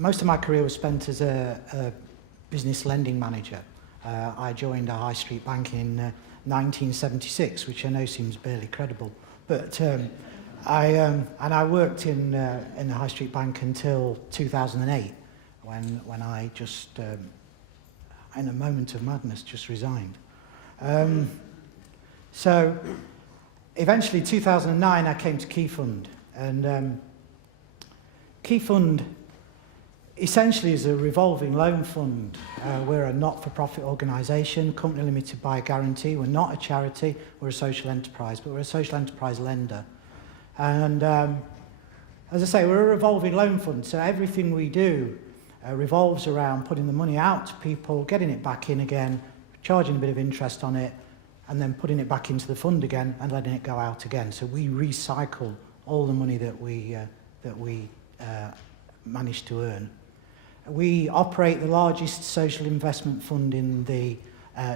most of my career was spent as a business lending manager. I joined a high street bank in 1976, which I know seems barely credible, but I worked in the high street bank until 2008, when I just, in a moment of madness, just resigned. So eventually, 2009, I came to Key Fund, and Key Fund essentially is a revolving loan fund. We're a not-for-profit organisation, company limited by guarantee. We're not a charity, we're a social enterprise, but we're a social enterprise lender. And as I say, we're a revolving loan fund, so everything we do revolves around putting the money out to people, getting it back in again, charging a bit of interest on it, and then putting it back into the fund again and letting it go out again. So we recycle all the money that we manage to earn. We operate the largest social investment fund in the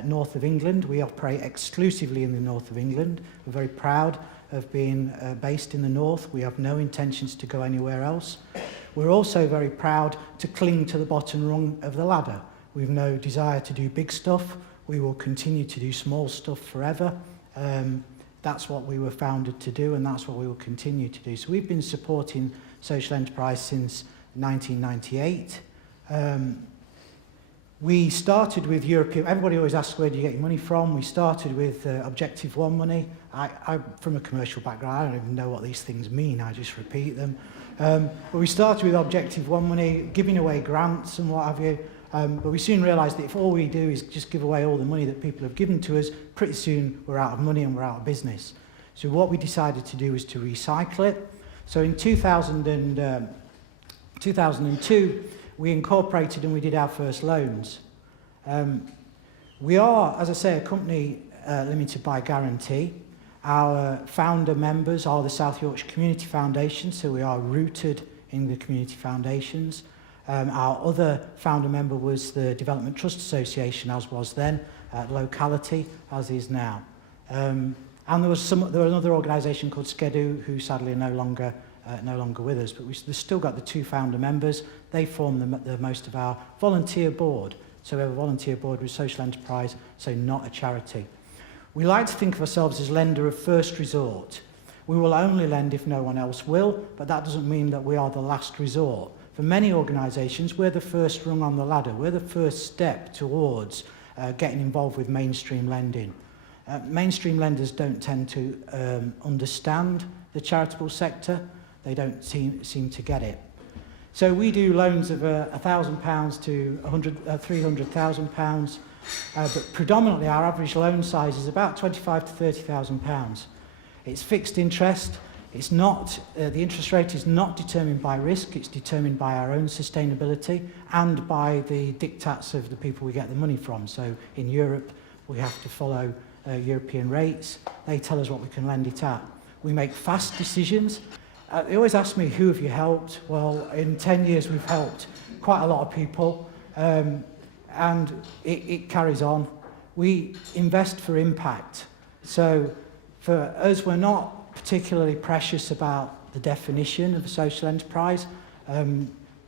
north of England. We operate exclusively in the north of England. We're very proud of being based in the north. We have no intentions to go anywhere else. We're also very proud to cling to the bottom rung of the ladder. We've no desire to do big stuff. We will continue to do small stuff forever. That's what we were founded to do, and that's what we will continue to do. So we've been supporting social enterprise since 1998. We started with European, everybody always asks where do you get your money from. We started with Objective One money. I'm from a commercial background, I don't even know what these things mean, I just repeat them. But we started with Objective One money, giving away grants and what have you. But we soon realised that if all we do is just give away all the money that people have given to us, pretty soon we're out of money and we're out of business. So what we decided to do was to recycle it. So in 2002, we incorporated and we did our first loans. We are, as I say, a company limited by guarantee. Our founder members are the South Yorkshire Community Foundation, so we are rooted in the community foundations. Our other founder member was the Development Trust Association, as was then, locality, as is now. And there was another organisation called SCEDU, who sadly are no longer with us, but we've still got the two founder members. They form the most of our volunteer board. So we have a volunteer board with social enterprise, so not a charity. We like to think of ourselves as lender of first resort. We will only lend if no one else will, but that doesn't mean that we are the last resort. For many organisations, we're the first rung on the ladder. We're the first step towards getting involved with mainstream lending. Mainstream lenders don't tend to understand the charitable sector. They don't seem to get it. So we do loans of £1,000 to £300,000, but predominantly our average loan size is about £25,000 to £30,000. It's fixed interest. It's not, the interest rate is not determined by risk, it's determined by our own sustainability and by the diktats of the people we get the money from. So in Europe, we have to follow European rates. They tell us what we can lend it at. We make fast decisions. They always ask me, who have you helped? Well, in 10 years, we've helped quite a lot of people, and it carries on. We invest for impact. So for us, we're not particularly precious about the definition of a social enterprise.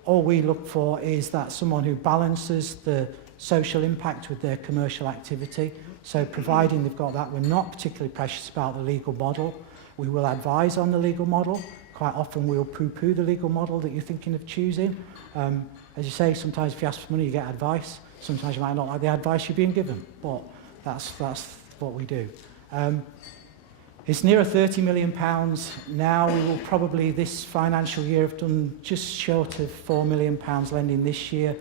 All we look for is that someone who balances the social impact with their commercial activity. So providing they've got that, we're not particularly precious about the legal model. We will advise on the legal model. Quite often we'll poo-poo the legal model that you're thinking of choosing. As you say, sometimes if you ask for money, you get advice. Sometimes you might not like the advice you're being given, but that's what we do. It's nearer £30 million now. We will probably this financial year have done just short of £4 million lending this year.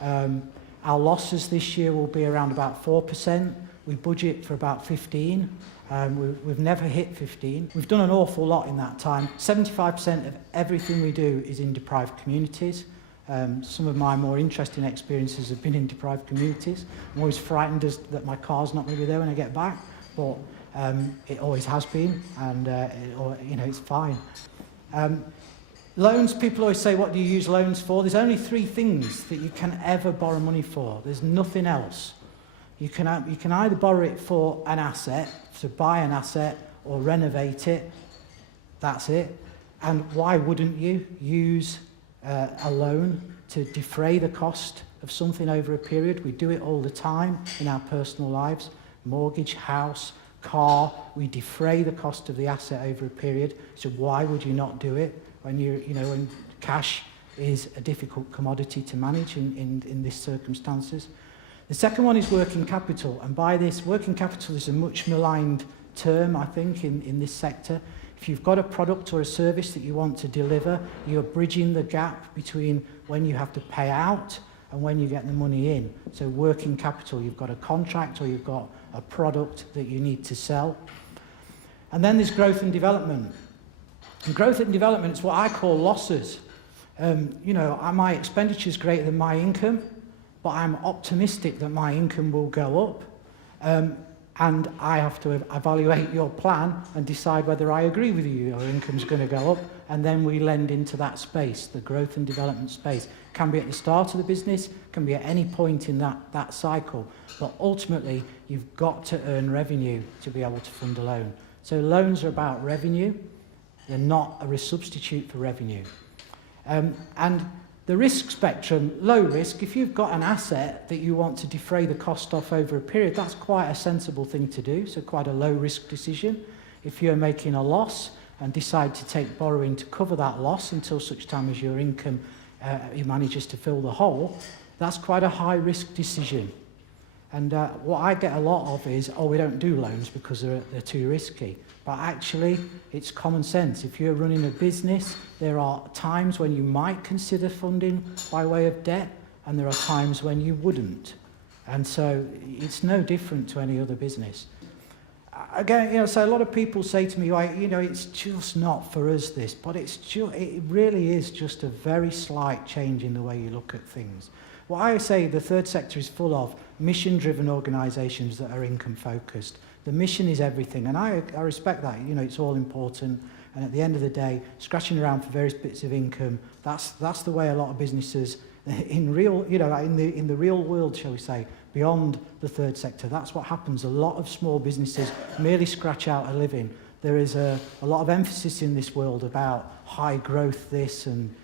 Our losses this year will be around about 4%. We budget for about 15. We've never hit 15. We've done an awful lot in that time. 75% of everything we do is in deprived communities. Some of my more interesting experiences have been in deprived communities. I'm always frightened that my car's not going to be there when I get back, but it always has been, and it's fine. Loans, people always say, what do you use loans for? There's only three things that you can ever borrow money for. There's nothing else. You can either borrow it for an asset, to buy an asset, or renovate it. That's it. And why wouldn't you use a loan to defray the cost of something over a period. We do it all the time in our personal lives. Mortgage, house, car, we defray the cost of the asset over a period. So why would you not do it when when cash is a difficult commodity to manage in these circumstances? The second one is working capital, and by this, working capital is a much maligned term, I think, in this sector. If you've got a product or a service that you want to deliver, you're bridging the gap between when you have to pay out and when you get the money in. So working capital, you've got a contract or you've got a product that you need to sell. And then there's growth and development. And growth and development is what I call losses. My expenditure is greater than my income, but I'm optimistic that my income will go up. And I have to evaluate your plan and decide whether I agree with you. Your income's going to go up, and then we lend into that space, the growth and development space. Can be at the start of the business, can be at any point in that cycle. But ultimately, you've got to earn revenue to be able to fund a loan. So loans are about revenue. They're not a substitute for revenue. And the risk spectrum, low risk, if you've got an asset that you want to defray the cost off over a period, that's quite a sensible thing to do, so quite a low risk decision. If you're making a loss and decide to take borrowing to cover that loss until such time as your income manages to fill the hole, that's quite a high risk decision. And what I get a lot of is, we don't do loans because they're too risky. But actually, it's common sense. If you're running a business, there are times when you might consider funding by way of debt, and there are times when you wouldn't. And so it's no different to any other business. Again, so a lot of people say to me, it's just not for us this, but it really is just a very slight change in the way you look at things. What I say, the third sector is full of mission-driven organisations that are income-focused. The mission is everything, and I respect that. It's all important. And at the end of the day, scratching around for various bits of income, that's the way a lot of businesses in the real world, shall we say, beyond the third sector. That's what happens. A lot of small businesses merely scratch out a living. There is a lot of emphasis in this world about high growth this, and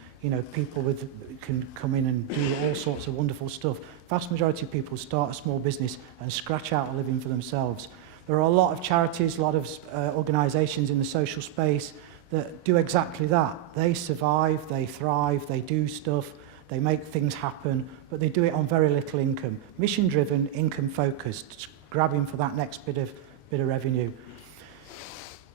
people can come in and do all sorts of wonderful stuff. Vast majority of people start a small business and scratch out a living for themselves. There are a lot of charities, a lot of organisations in the social space that do exactly that. They survive, they thrive, they do stuff, they make things happen, but they do it on very little income. Mission-driven, income-focused, grabbing for that next bit of revenue.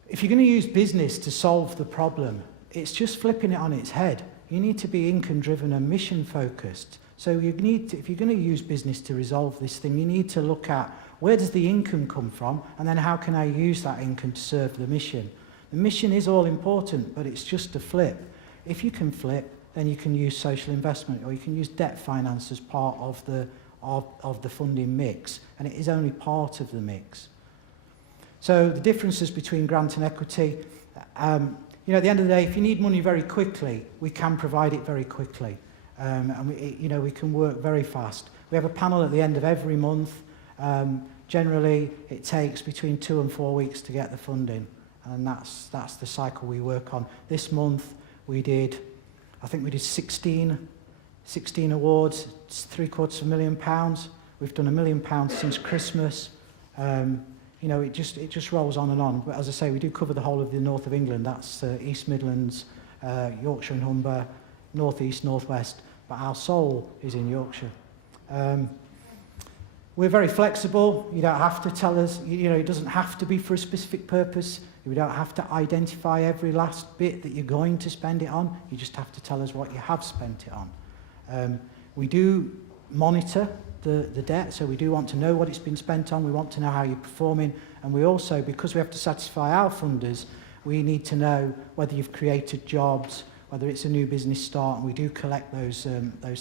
If you're going to use business to solve the problem, it's just flipping it on its head. You need to be income-driven and mission-focused. So if you're going to use business to resolve this thing, you need to look at where does the income come from, and then how can I use that income to serve the mission? The mission is all important, but it's just a flip. If you can flip, then you can use social investment, or you can use debt finance as part of the funding mix, and it is only part of the mix. So the differences between grant and equity, at the end of the day, if you need money very quickly, we can provide it very quickly, and we can work very fast. We have a panel at the end of every month. Generally, it takes between 2 and 4 weeks to get the funding, and that's the cycle we work on. This month, we did 16 awards, it's £750,000. We've done £1 million since Christmas. It just rolls on and on. But as I say, we do cover the whole of the north of England. That's East Midlands, Yorkshire and Humber, North East, North West. But our soul is in Yorkshire. We're very flexible. You don't have to tell us, it doesn't have to be for a specific purpose. We don't have to identify every last bit that you're going to spend it on. You just have to tell us what you have spent it on. We do monitor the debt, so we do want to know what it's been spent on. We want to know how you're performing. And we also, because we have to satisfy our funders, we need to know whether you've created jobs, whether it's a new business start, and we do collect those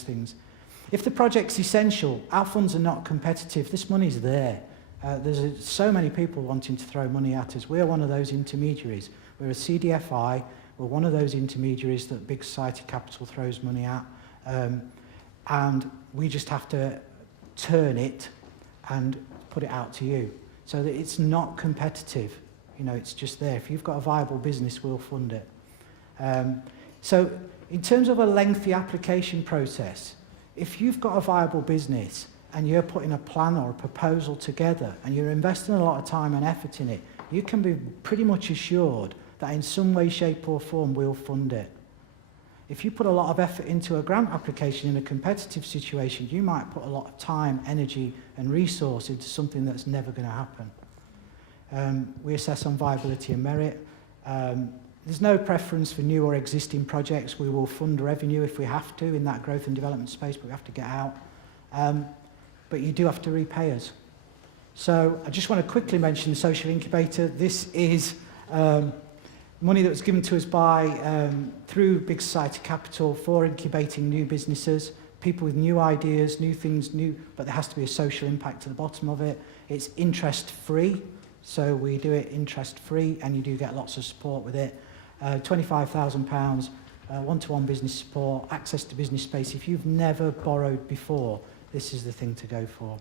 things. If the project's essential, our funds are not competitive. This money's there. There's so many people wanting to throw money at us. We're one of those intermediaries. We're a CDFI. We're one of those intermediaries that Big Society Capital throws money at. And we just have to turn it and put it out to you. So that it's not competitive. It's just there. If you've got a viable business, we'll fund it. So In terms of a lengthy application process, if you've got a viable business and you're putting a plan or a proposal together and you're investing a lot of time and effort in it, you can be pretty much assured that in some way, shape or form we'll fund it. If you put a lot of effort into a grant application in a competitive situation, you might put a lot of time, energy and resource into something that's never going to happen. We assess on viability and merit. There's no preference for new or existing projects. We will fund revenue if we have to in that growth and development space, but we have to get out. But you do have to repay us. So I just want to quickly mention the social incubator. This is money that was given to us by through Big Society Capital for incubating new businesses, people with new ideas, new things, but there has to be a social impact at the bottom of it. It's interest-free, so we do it interest-free, and you do get lots of support with it. £25,000, one-to-one business support, access to business space. If you've never borrowed before, this is the thing to go for.